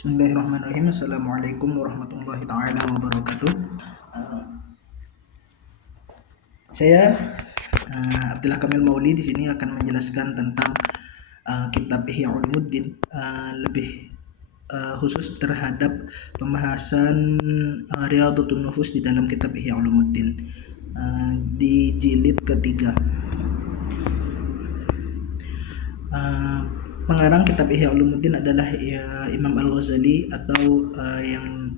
Bismillahirrahmanirrahim. Assalamualaikum warahmatullahi taala wabarakatuh. Saya Abdullah Kamil Mauli di sini akan menjelaskan tentang kitab Ihya Ulumuddin, lebih khusus terhadap pembahasan Riyadhutun Nufus di dalam kitab Ihya Ulumuddin di jilid ketiga. Pengarang kitab Ihya Ulumuddin adalah Imam Al-Ghazali atau yang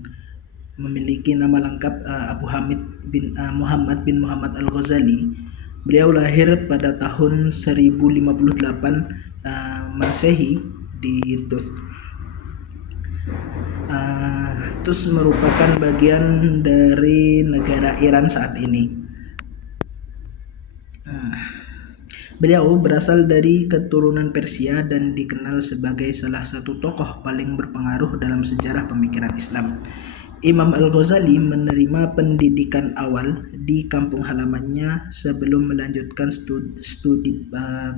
memiliki nama lengkap Abu Hamid bin Muhammad bin Muhammad Al-Ghazali. Beliau lahir pada tahun 1058 Masehi di Tus merupakan bagian dari negara Iran saat ini. Beliau berasal dari keturunan Persia dan dikenal sebagai salah satu tokoh paling berpengaruh dalam sejarah pemikiran Islam. Imam Al-Ghazali menerima pendidikan awal di kampung halamannya sebelum melanjutkan studi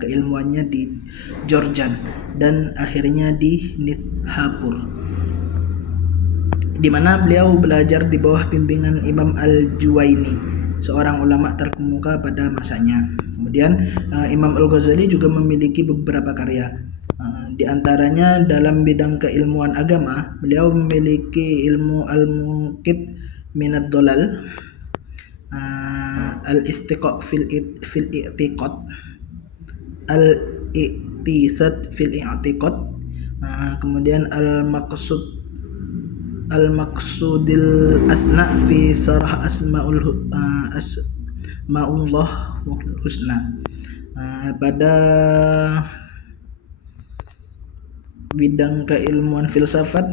keilmuannya di Jorjan dan akhirnya di Nishapur, di mana beliau belajar di bawah bimbingan Imam Al-Juwaini, seorang ulama terkemuka pada masanya. Kemudian Imam Al-Ghazali juga memiliki beberapa karya. Di antaranya dalam bidang keilmuan agama, beliau memiliki ilmu Al-Munqidh Minad Dolal, Al-Istiqa fil I'tiqad, Al-I'tisad fil I'tiqad, kemudian Al-Maqsudil Athna fi Sarah Asma'ullah Husna. Pada bidang keilmuan filsafat,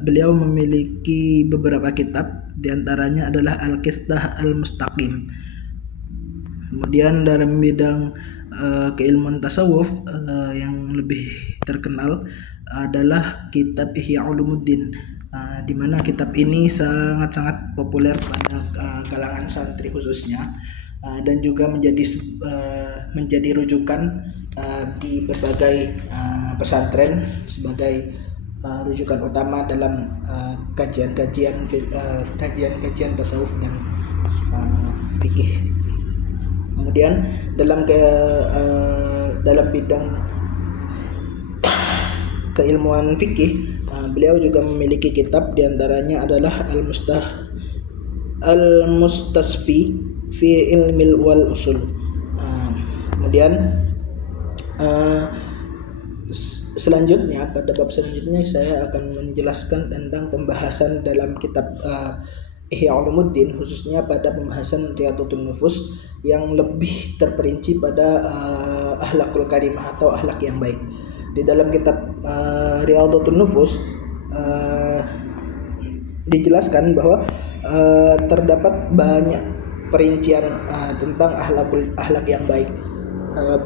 beliau memiliki beberapa kitab, diantaranya adalah Al-Qistah Al-Mustaqim. Kemudian dalam bidang keilmuan tasawuf, yang lebih terkenal adalah kitab Ihya Ulumuddin, di mana kitab ini sangat-sangat populer pada kalangan santri khususnya, dan juga menjadi rujukan di berbagai pesantren sebagai rujukan utama dalam kajian-kajian tasawuf dan fikih. Kemudian dalam bidang keilmuan fikih, beliau juga memiliki kitab, diantaranya adalah Al-Mustasfi fi Ilmil wal Usul. Kemudian selanjutnya, pada bab selanjutnya saya akan menjelaskan tentang pembahasan dalam kitab Ihya Ulumuddin, khususnya pada pembahasan Riyadhutun Nufus yang lebih terperinci pada akhlakul karimah atau akhlak yang baik. Di dalam kitab Riyadhutun Nufus dijelaskan bahwa terdapat banyak perincian tentang akhlak yang baik.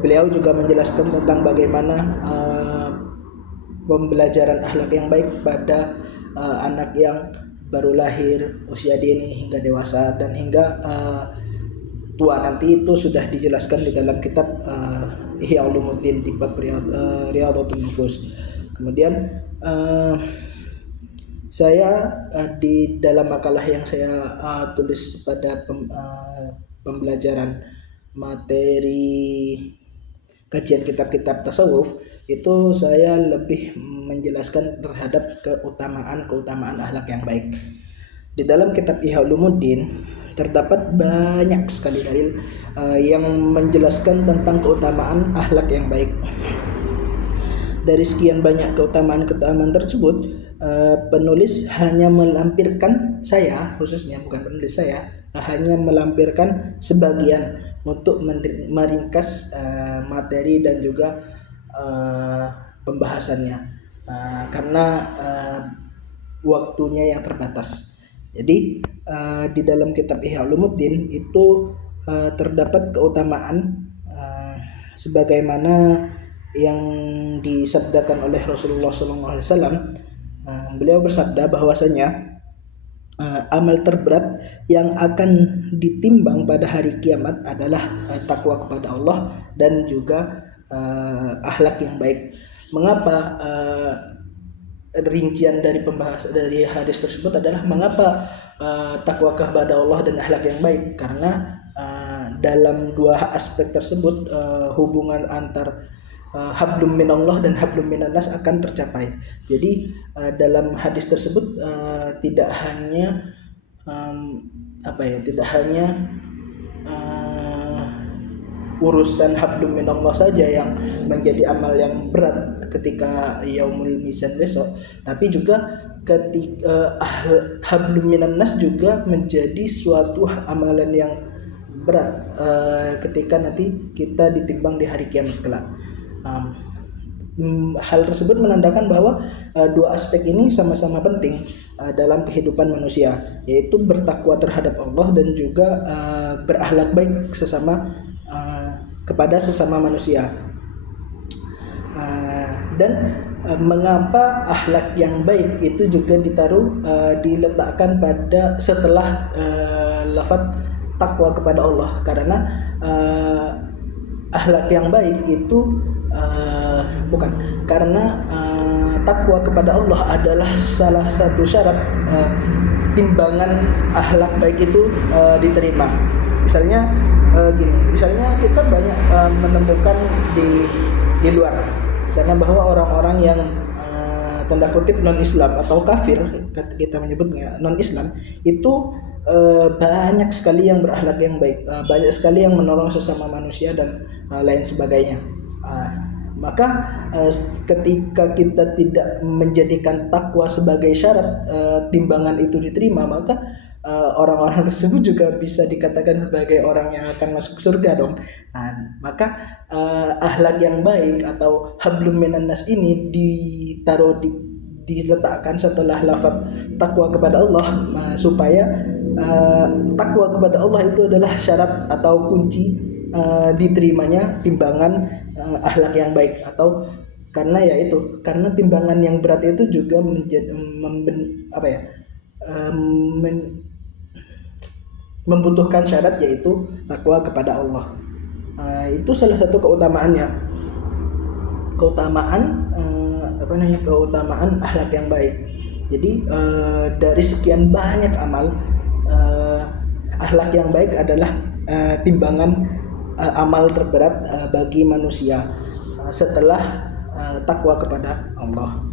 Beliau juga menjelaskan tentang bagaimana pembelajaran akhlak yang baik pada anak yang baru lahir, usia dini hingga dewasa dan hingga tua nanti, itu sudah dijelaskan di dalam kitab Ihya Ulumuddin di bab Riyadhutun Nufus. Kemudian saya di dalam makalah yang saya tulis pada pembelajaran materi kajian kitab-kitab tasawuf, itu saya lebih menjelaskan terhadap keutamaan akhlak yang baik. Di dalam kitab Ihya Ulumuddin terdapat banyak sekali dalil yang menjelaskan tentang keutamaan akhlak yang baik. Dari sekian banyak keutamaan tersebut, penulis hanya melampirkan, saya khususnya, bukan penulis, saya hanya melampirkan sebagian untuk meringkas materi dan juga pembahasannya, karena waktunya yang terbatas. Jadi di dalam kitab Ihya Ulumuddin itu terdapat keutamaan sebagaimana yang disabdakan oleh Rasulullah SAW. Beliau bersabda bahwasanya amal terberat yang akan ditimbang pada hari kiamat adalah takwa kepada Allah dan juga akhlak yang baik. Mengapa rincian dari pembahasan dari hadis tersebut adalah mengapa takwa kepada Allah dan akhlak yang baik, karena dalam dua aspek tersebut hubungan antar hablum minallah dan hablum minannas akan tercapai. Jadi dalam hadis tersebut tidak hanya tidak hanya urusan hablum minallah saja yang menjadi amal yang berat ketika yaumul mizan besok, tapi juga ketika hablum minannas juga menjadi suatu amalan yang berat ketika nanti kita ditimbang di hari kiamat kelak. Hal tersebut menandakan bahwa dua aspek ini sama-sama penting dalam kehidupan manusia, yaitu bertakwa terhadap Allah dan juga berakhlak baik kepada sesama manusia. Dan mengapa akhlak yang baik itu juga diletakkan pada setelah lafaz takwa kepada Allah, karena akhlak yang baik itu takwa kepada Allah adalah salah satu syarat timbangan akhlak baik itu diterima. Misalnya misalnya kita banyak menemukan di luar misalnya bahwa orang-orang yang tanda kutip non-Islam atau kafir, kita menyebutnya non-Islam, itu banyak sekali yang berakhlak yang baik, banyak sekali yang menolong sesama manusia dan lain sebagainya. Maka ketika kita tidak menjadikan takwa sebagai syarat timbangan itu diterima, maka orang-orang tersebut juga bisa dikatakan sebagai orang yang akan masuk surga dong. Maka akhlak yang baik atau hablum minannas ini diletakkan setelah lafaz takwa kepada Allah, supaya takwa kepada Allah itu adalah syarat atau kunci diterimanya timbangan akhlak yang baik. Atau karena timbangan yang berat itu juga membutuhkan syarat, yaitu takwa kepada Allah. Itu salah satu keutamaan akhlak yang baik. Jadi dari sekian banyak amal, akhlak yang baik adalah timbangan amal terberat bagi manusia setelah takwa kepada Allah.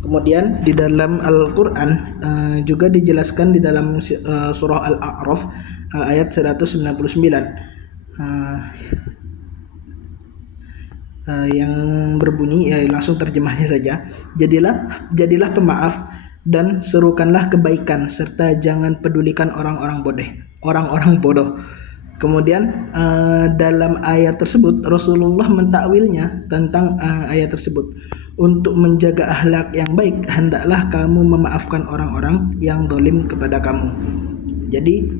Kemudian di dalam Al-Qur'an juga dijelaskan di dalam surah Al-A'raf ayat 199 yang berbunyi, langsung terjemahnya saja. Jadilah pemaaf dan serukanlah kebaikan, serta jangan pedulikan orang-orang bodoh. Kemudian dalam ayat tersebut Rasulullah mentakwilnya tentang ayat tersebut. Untuk menjaga akhlak yang baik, hendaklah kamu memaafkan orang-orang yang zalim kepada kamu. Jadi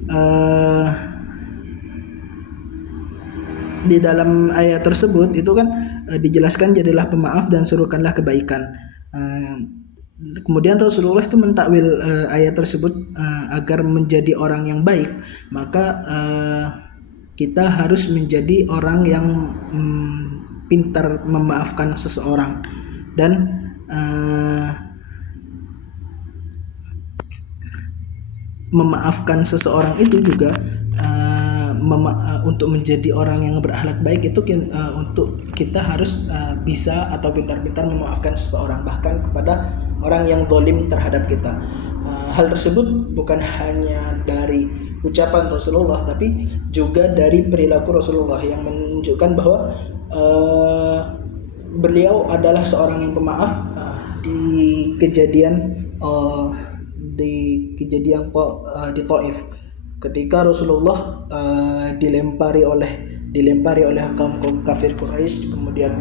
di dalam ayat tersebut itu kan dijelaskan jadilah pemaaf dan serukanlah kebaikan. Kemudian Rasulullah itu mentakwil ayat tersebut agar menjadi orang yang baik, maka kita harus menjadi orang yang pintar memaafkan seseorang. Dan memaafkan seseorang itu juga untuk menjadi orang yang berakhlak baik itu untuk kita harus bisa atau pintar-pintar memaafkan seseorang, bahkan kepada orang yang zalim terhadap kita. Hal tersebut bukan hanya dari ucapan Rasulullah, tapi juga dari perilaku Rasulullah yang menunjukkan bahwa beliau adalah seorang yang pemaaf. Di kejadian di Taif, ketika Rasulullah dilempari oleh kaum kafir Quraisy, kemudian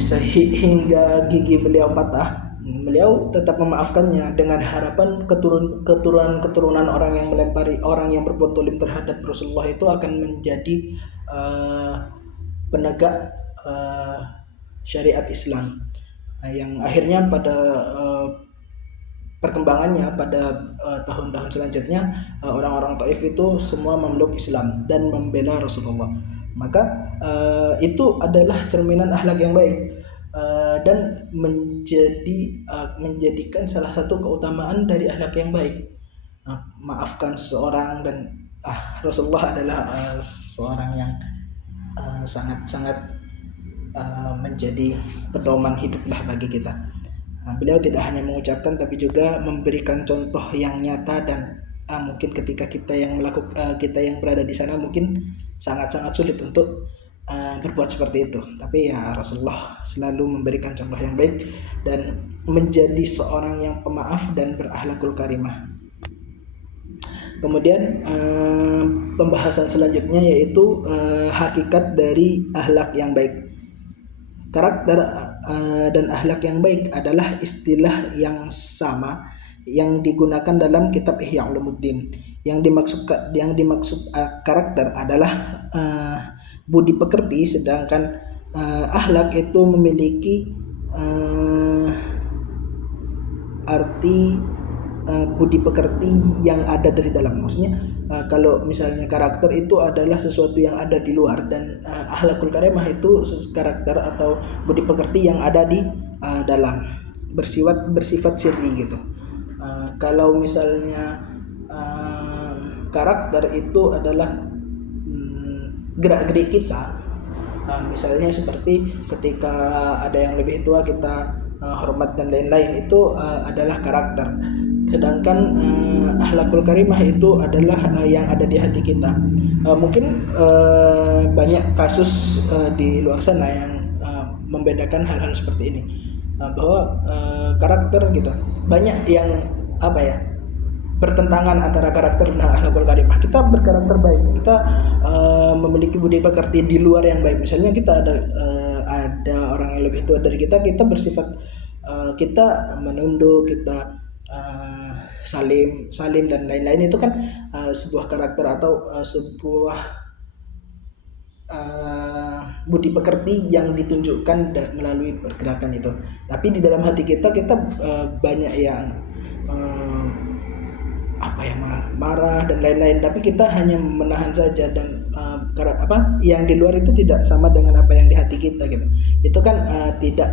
sehingga gigi beliau patah, beliau tetap memaafkannya dengan harapan keturunan orang yang melempari, orang yang berbuat zalim terhadap Rasulullah itu akan menjadi penegak syariat Islam, yang akhirnya pada perkembangannya pada tahun-tahun selanjutnya orang-orang Taif itu semua memeluk Islam dan membela Rasulullah. Maka itu adalah cerminan akhlak yang baik dan menjadikan salah satu keutamaan dari akhlak yang baik. Maafkan seseorang, dan Rasulullah adalah seorang yang sangat-sangat menjadi pedoman hiduplah bagi kita. Beliau tidak hanya mengucapkan tapi juga memberikan contoh yang nyata, dan mungkin ketika kita yang berada di sana mungkin sangat-sangat sulit untuk berbuat seperti itu. Tapi ya Rasulullah selalu memberikan contoh yang baik dan menjadi seorang yang pemaaf dan berakhlakul karimah. Kemudian pembahasan selanjutnya yaitu hakikat dari akhlak yang baik. Karakter dan akhlak yang baik adalah istilah yang sama yang digunakan dalam kitab Ihya Ulumuddin. Yang dimaksud karakter adalah budi pekerti, sedangkan akhlak itu memiliki arti budi pekerti yang ada dari dalam. Maksudnya kalau misalnya karakter itu adalah sesuatu yang ada di luar, dan akhlakul karimah itu karakter atau budi pekerti yang ada di dalam, bersifat sirri gitu. Kalau misalnya karakter itu adalah gerak-gerik kita, misalnya seperti ketika ada yang lebih tua kita hormat dan lain-lain, itu adalah karakter. Sedangkan akhlakul karimah itu adalah yang ada di hati kita. Mungkin banyak kasus di luar sana yang membedakan hal-hal seperti ini, bahwa karakter gitu banyak yang bertentangan antara karakter dan akhlakul karimah. Kita berkarakter baik, kita memiliki budi pekerti di luar yang baik. Misalnya kita ada orang yang lebih tua dari kita bersifat kita menunduk, kita salim dan lain-lain. Itu kan sebuah karakter atau sebuah budi pekerti yang ditunjukkan melalui pergerakan itu. Tapi di dalam hati kita banyak yang marah dan lain-lain, tapi kita hanya menahan saja, dan yang di luar itu tidak sama dengan apa yang di hati kita gitu. Itu kan tidak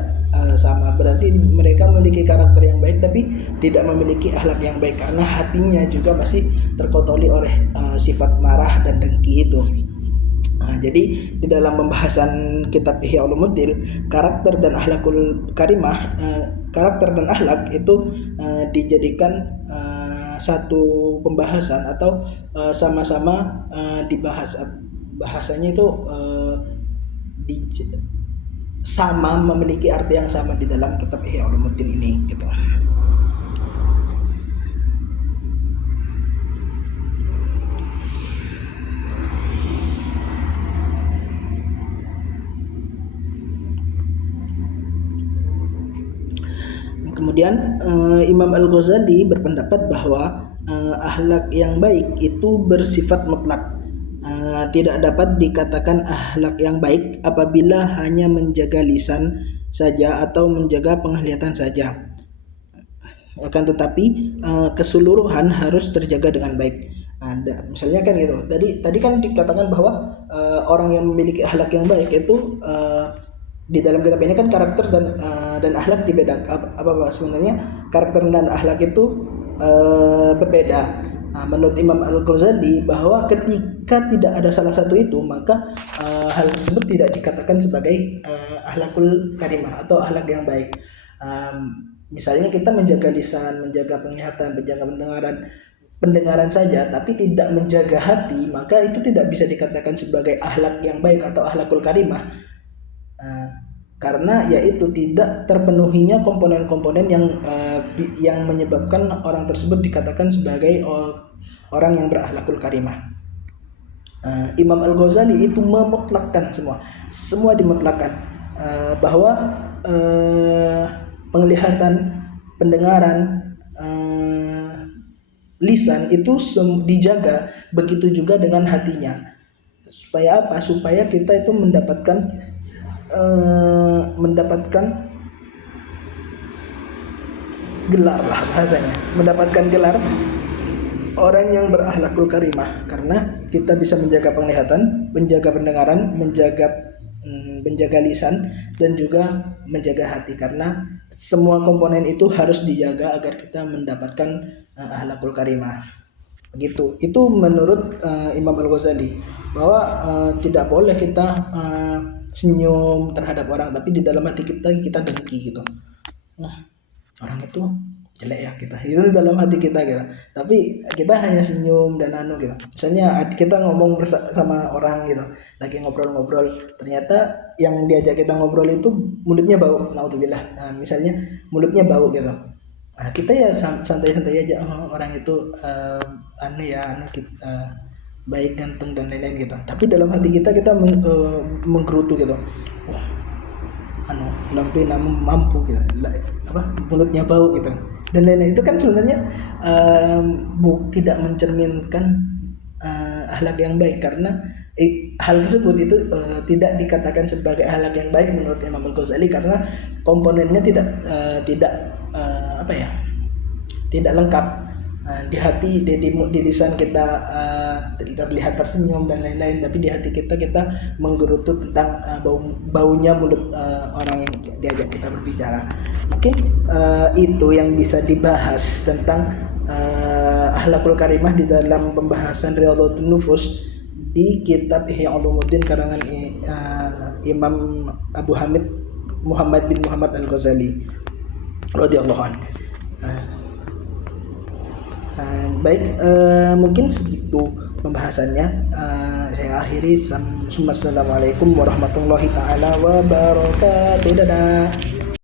sama. Berarti mereka memiliki karakter yang baik tapi tidak memiliki akhlak yang baik, karena hatinya juga masih terkotori oleh sifat marah dan dengki itu. Jadi di dalam pembahasan kitab Ihya Ulumuddin, karakter dan akhlakul karimah, karakter dan akhlak itu dijadikan satu pembahasan atau sama-sama dibahas. Bahasanya itu sama, memiliki arti yang sama di dalam kitab Ihya Ulumuddin ini gitu. Kemudian Imam Al-Ghazali berpendapat bahwa akhlak yang baik itu bersifat mutlak. Tidak dapat dikatakan akhlak yang baik apabila hanya menjaga lisan saja atau menjaga penglihatan saja. Akan tetapi keseluruhan harus terjaga dengan baik. Misalnya kan gitu. Tadi kan dikatakan bahwa orang yang memiliki akhlak yang baik itu di dalam kitab ini kan karakter dan akhlak dibedakan. Sebenarnya karakter dan akhlak itu berbeda. Menurut Imam Al-Ghazali bahwa ketika tidak ada salah satu itu, maka hal tersebut tidak dikatakan sebagai akhlakul karimah atau akhlak yang baik. Misalnya kita menjaga lisan, menjaga penglihatan, menjaga pendengaran saja, tapi tidak menjaga hati, maka itu tidak bisa dikatakan sebagai akhlak yang baik atau akhlakul karimah. Karena yaitu tidak terpenuhinya komponen-komponen yang menyebabkan orang tersebut dikatakan sebagai orang yang berakhlakul karimah. Imam Al-Ghazali itu memutlakkan semua dimutlakkan, bahwa penglihatan, pendengaran, lisan itu dijaga, begitu juga dengan hatinya. Supaya apa? Supaya kita itu mendapatkan gelar lah bahasanya, mendapatkan gelar orang yang berakhlakul karimah, karena kita bisa menjaga penglihatan, menjaga pendengaran, menjaga lisan, dan juga menjaga hati, karena semua komponen itu harus dijaga agar kita mendapatkan akhlakul karimah. Begitu. Itu menurut Imam Al-Ghazali, bahwa tidak boleh kita senyum terhadap orang tapi di dalam hati kita dengki gitu. Nah, orang itu jelek ya kita. Itu di dalam hati kita gitu. Tapi kita hanya senyum dan gitu. Misalnya kita ngomong sama orang gitu, lagi ngobrol-ngobrol, ternyata yang diajak kita ngobrol itu mulutnya bau, naudzubillah. Nah, misalnya mulutnya bau gitu. Nah, kita ya santai-santai aja, oh, orang itu baik, ganteng dan lain-lain gitu. Tapi dalam hati kita menggerutu gitu. Wah, lampu namun mampu gitu, mulutnya bau gitu dan lain-lain. Itu kan sebenarnya tidak mencerminkan akhlak yang baik, karena hal tersebut itu tidak dikatakan sebagai akhlak yang baik menurut Imam Al-Ghazali, karena komponennya tidak lengkap. Di hati, di lisan kita terlihat tersenyum dan lain-lain, tapi di hati kita menggerutu tentang baunya mulut orang yang diajak kita berbicara. Mungkin itu yang bisa dibahas tentang akhlakul karimah di dalam pembahasan Riyadhun Nufus di kitab Ihya Ulumuddin karangan Imam Abu Hamid Muhammad bin Muhammad Al-Ghazali radhiyallahu anhu. Baik, mungkin segitu pembahasannya. Saya akhiri. Assalamualaikum warahmatullahi taala wabarakatuh. Dadah.